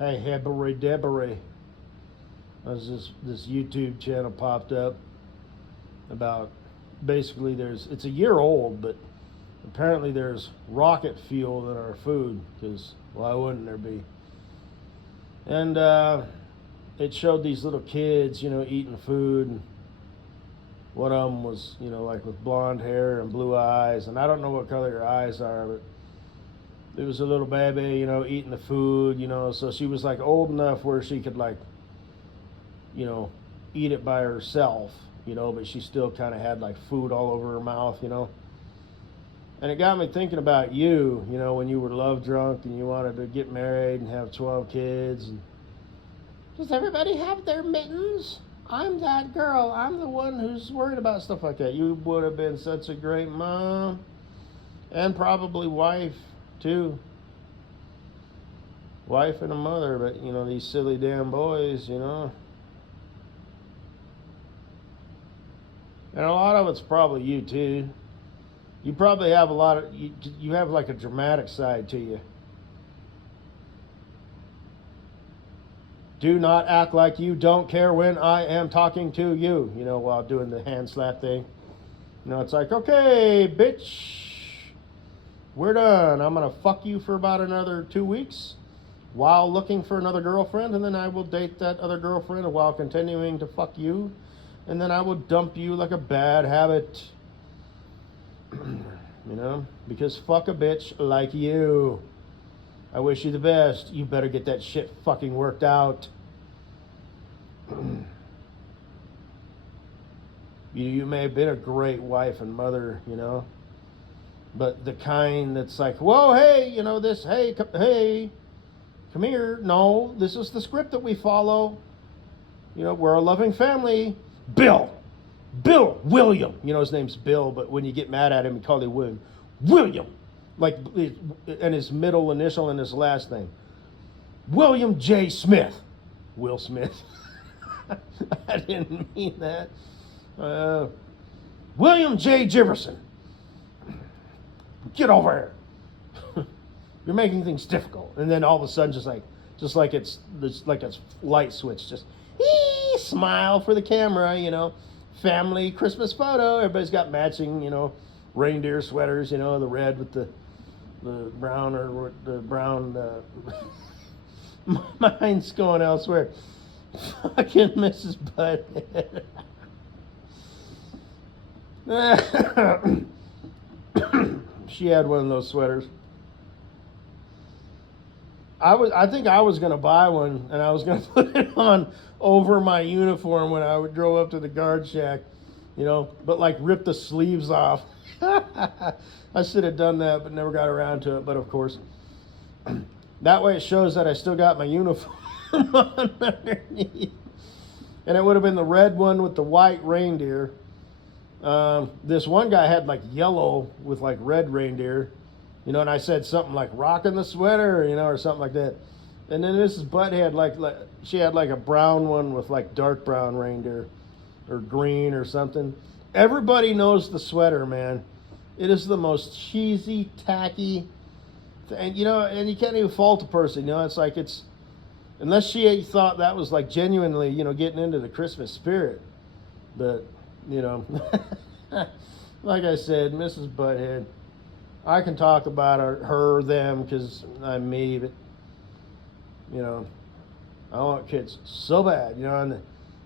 Hey, Hebbery Debbery. This YouTube channel popped up about basically it's a year old, but apparently there's rocket fuel in our food, because why wouldn't there be? And it showed these little kids, eating food. And one of them was, like with blonde hair and blue eyes, and I don't know what color your eyes are, but it was a little baby, eating the food, so she was like old enough where she could like, eat it by herself, but she still kind of had like food all over her mouth, And it got me thinking about you, when you were love drunk and you wanted to get married and have 12 kids. And does everybody have their mittens? I'm that girl. I'm the one who's worried about stuff like that. You would have been such a great mom and probably wife too. Wife and a mother, but these silly damn boys, And a lot of it's probably you too. You probably have you have like a dramatic side to you. Do not act like you don't care when I am talking to you, while doing the hand slap thing. It's like, okay, bitch, we're done. I'm going to fuck you for about another 2 weeks while looking for another girlfriend, and then I will date that other girlfriend while continuing to fuck you, and then I will dump you like a bad habit. Because fuck a bitch like you. I wish you the best. You better get that shit fucking worked out. You may have been a great wife and mother, but the kind that's like, whoa, hey, hey, come here. No, this is the script that we follow. We're a loving family. Bill, William. His name's Bill, but when you get mad at him, you call him William. William. Like, and his middle initial and his last name. William J. Smith. Will Smith. I didn't mean that. William J. Jefferson. Get over here. You're making things difficult. And then all of a sudden, just like it's light switch, just smile for the camera, family Christmas photo. Everybody's got matching, reindeer sweaters, the red with the brown, or the brown. Mine's going elsewhere. Fucking Mrs. Butthead. She had one of those sweaters. I think I was gonna buy one, and I was gonna put it on over my uniform when I drove up to the guard shack, but like rip the sleeves off. I should have done that, but never got around to it. But of course, that way it shows that I still got my uniform on underneath. And it would have been the red one with the white reindeer. This one guy had like yellow with like red reindeer, and I said something like rocking the sweater, or something like that. And then Mrs. Butthead, she had like a brown one with like dark brown reindeer or green or something. Everybody knows the sweater, man. It is the most cheesy, tacky, and and you can't even fault a person. It's like unless she thought that was like genuinely, getting into the Christmas spirit. But like I said, Mrs. Butthead, I can talk about her, them, because I'm me, but I want kids so bad, and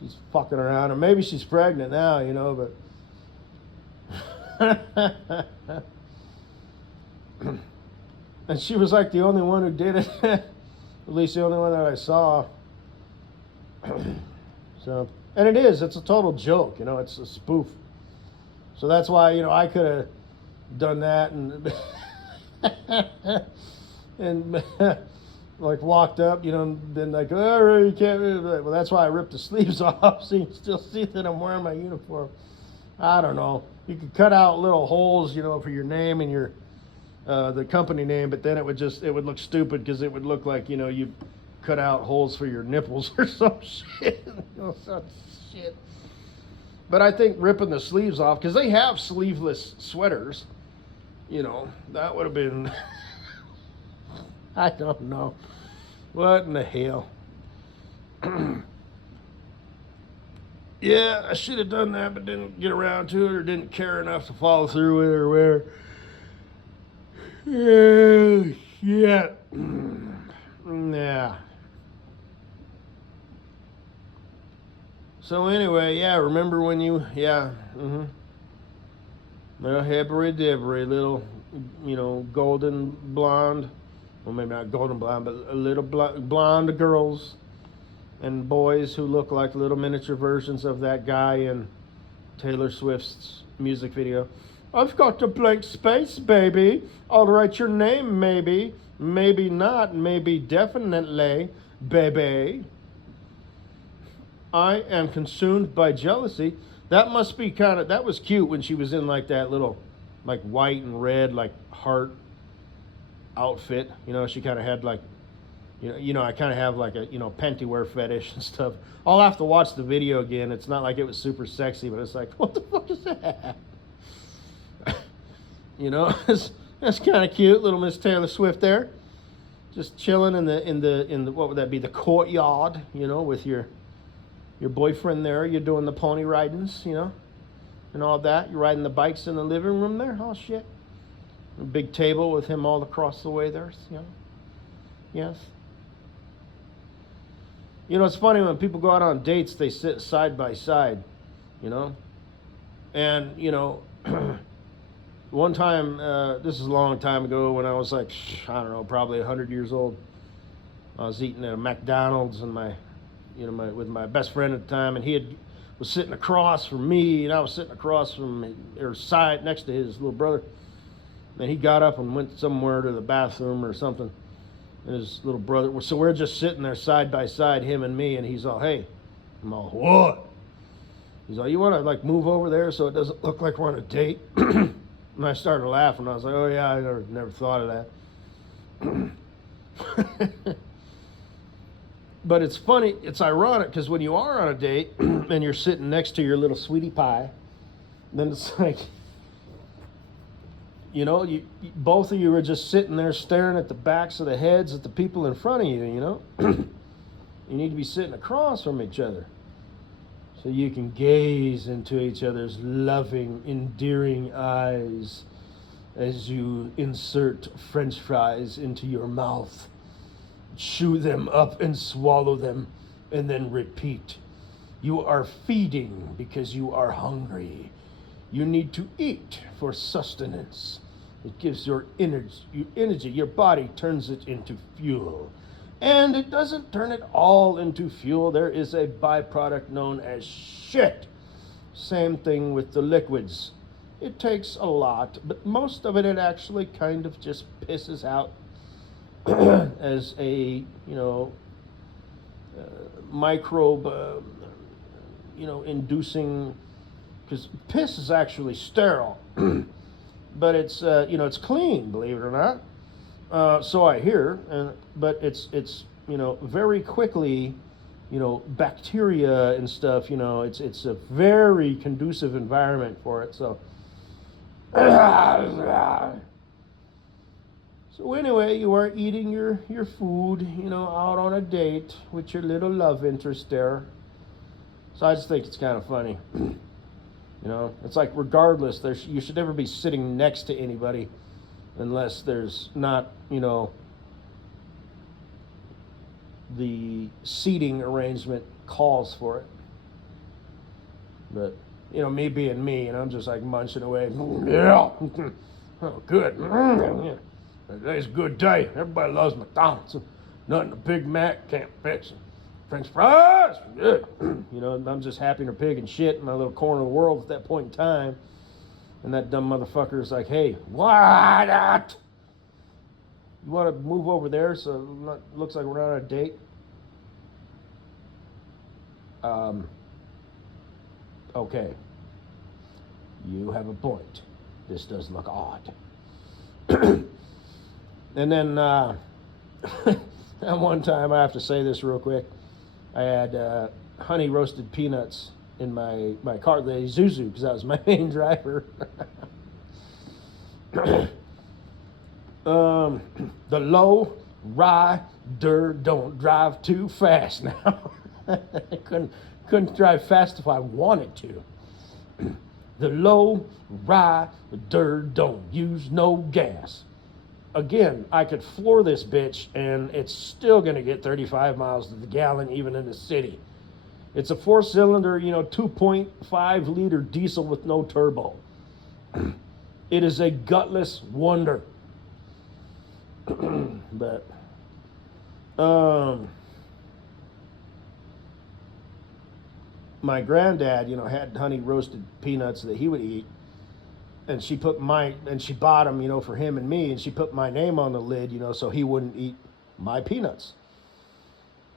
she's fucking around, or maybe she's pregnant now, but and she was like the only one who did it. At least the only one that I saw. So, and it's a total joke, it's a spoof. So that's why, I could have done that and and like walked up, and been like, oh, you can't. Well, that's why I ripped the sleeves off, so you can still see that I'm wearing my uniform. I don't know. You could cut out little holes, for your name and your the company name, but then it would look stupid, because it would look like, you cut out holes for your nipples or some shit. Some shit. But I think ripping the sleeves off, because they have sleeveless sweaters, that would have been, I don't know. What in the hell? Yeah, I should have done that, but didn't get around to it or didn't care enough to follow through with it or where. Yeah. Yeah. So anyway, yeah, remember when yeah. Little hibbery dibbery, little, golden blonde, well, maybe not golden blonde, but a little blonde girls and boys who look like little miniature versions of that guy in Taylor Swift's music video. I've got a blank space, baby. I'll write your name, maybe. Maybe not, maybe definitely, baby. I am consumed by jealousy. That must be that was cute when she was in like that little, like white and red, like heart outfit. She kind of had like, I kind of have like a, panty wear fetish and stuff. I'll have to watch the video again. It's not like it was super sexy, but it's like, what the fuck is that? That's kind of cute, little Miss Taylor Swift there, just chilling in the what would that be, the courtyard, with your boyfriend there. You're doing the pony ridings, and all that. You're riding the bikes in the living room there. Oh shit! A big table with him all across the way there. Yes. It's funny when people go out on dates, they sit side by side, and one time, this is a long time ago when I was like, I don't know, probably 100 years old. I was eating at a McDonald's and with my best friend at the time, and was sitting across from me, and I was sitting across from or side next to his little brother. And he got up and went somewhere to the bathroom or something. And his little brother, so we're just sitting there side by side, him and me, and he's all, hey. I'm all, what? He's all, you want to like move over there so it doesn't look like we're on a date? And I started laughing. I was like, oh yeah, I never thought of that. But it's funny, it's ironic, because when you are on a date and you're sitting next to your little sweetie pie, then it's like, both of you are just sitting there staring at the backs of the heads of the people in front of you, You need to be sitting across from each other so you can gaze into each other's loving, endearing eyes as you insert French fries into your mouth. Chew them up and swallow them, and then repeat. You are feeding because you are hungry. You need to eat for sustenance. It gives your energy. Your body turns it into fuel. And it doesn't turn it all into fuel. There is a byproduct known as shit. Same thing with the liquids. It takes a lot, but most of it actually kind of just pisses out as a, microbe, inducing, because piss is actually sterile, but it's, it's clean, believe it or not. So I hear, but it's, very quickly, bacteria and stuff, it's a very conducive environment for it. So, so anyway, you are eating your food, out on a date with your little love interest there. So I just think it's kind of funny. It's like regardless, you should never be sitting next to anybody unless there's not, the seating arrangement calls for it. But, me being me, and I'm just like munching away. Yeah. Oh, good. Yeah. Today's a good day. Everybody loves McDonald's. Nothing a Big Mac can't fix. French fries, good. I'm just happy in a pig and shit in my little corner of the world at that point in time. And that dumb motherfucker is like, hey, what? You want to move over there so it looks like we're on a date? Okay. You have a point. This does look odd. And then, at one time, I have to say this real quick, I had honey roasted peanuts in my car, the Isuzu, because I was my main driver. The low rider, don't drive too fast now. I couldn't drive fast if I wanted to. The low rider don't use no gas. Again, I could floor this bitch and it's still gonna get 35 miles to the gallon even in the city. It's a 4-cylinder, 2.5 liter diesel with no turbo. It is a gutless wonder. But my granddad, had honey roasted peanuts that he would eat, and she bought them, for him and me, and she put my name on the lid, so he wouldn't eat my peanuts.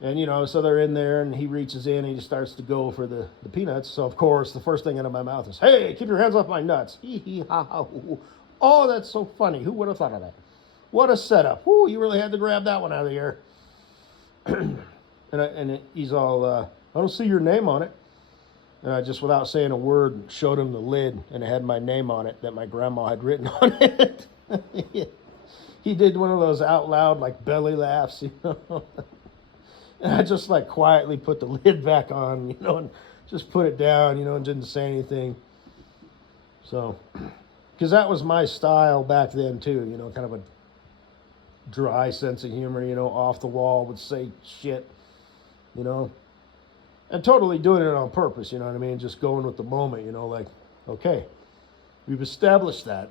And, so they're in there, and he reaches in, and he starts to go for the peanuts. So, of course, the first thing out of my mouth is, "Hey, keep your hands off my nuts." Hee hee ha ha hoo. Oh, that's so funny. Who would have thought of that? What a setup. Whoo, you really had to grab that one out of the air. He's all, "I don't see your name on it." And I just, without saying a word, showed him the lid, and it had my name on it that my grandma had written on it. He did one of those out loud, like, belly laughs, And I just, quietly put the lid back on, and just put it down, and didn't say anything. So, because that was my style back then, too, kind of a dry sense of humor, off the wall, would say shit, and totally doing it on purpose, you know what I mean? Just going with the moment, okay, we've established that,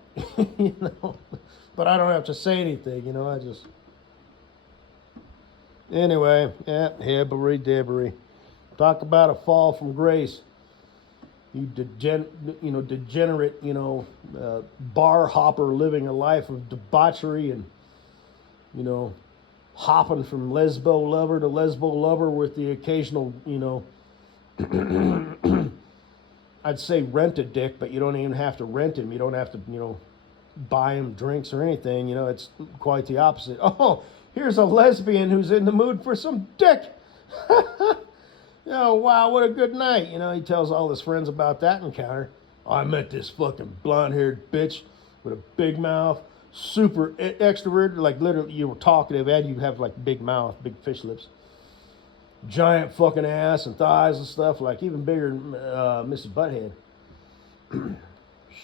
but I don't have to say anything, I just, anyway, yeah, hibbery-dibbery. Talk about a fall from grace. You degenerate, bar hopper living a life of debauchery and, hopping from lesbo lover to lesbo lover with the occasional, I'd say rent a dick, but you don't even have to rent him. You don't have to, buy him drinks or anything. It's quite the opposite. Oh, here's a lesbian who's in the mood for some dick. Wow, what a good night. He tells all his friends about that encounter. I met this fucking blonde-haired bitch with a big mouth, super extroverted, like literally you were talkative and you have big mouth, big fish lips, giant fucking ass and thighs and stuff, even bigger than Mrs. Butthead.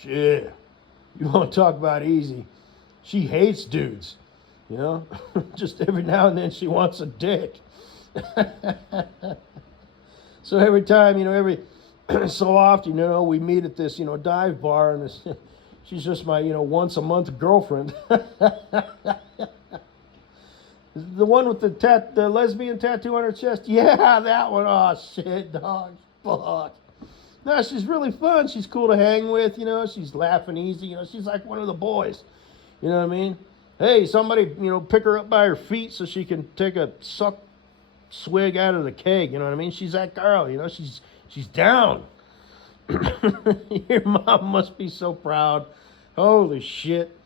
Shit. You want to talk about easy. She hates dudes, Just every now and then she wants a dick. So every time, every so often, we meet at this, dive bar, and she's just my, once a month girlfriend. The one with the lesbian tattoo on her chest? Yeah, that one. Oh, shit, dog. Fuck. No, she's really fun. She's cool to hang with, She's laughing easy, She's like one of the boys. You know what I mean? Hey, somebody, pick her up by her feet so she can take a swig out of the keg. You know what I mean? She's that girl, She's down. Your mom must be so proud. Holy shit.